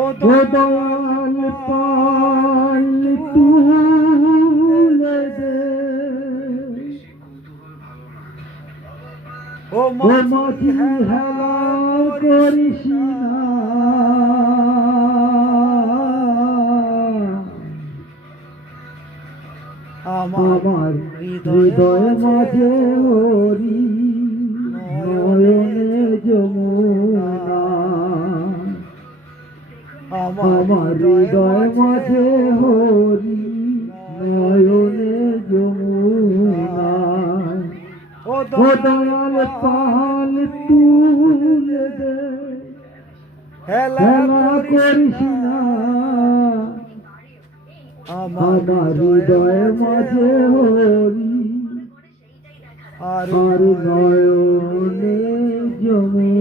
ও দয়াল পাল তুলে দে, ও মাঝি হেলা করিস না, আমার হৃদয় মাঝে হরি নয়নে যমুনা, আমার হৃদয় মাঝে হরি নয়নে যমুনা, ও দয়াল পাল তুলে দে, হেলা করিস না, আমার হৃদয় মাঝে হরি আর নয়নে যমুনা।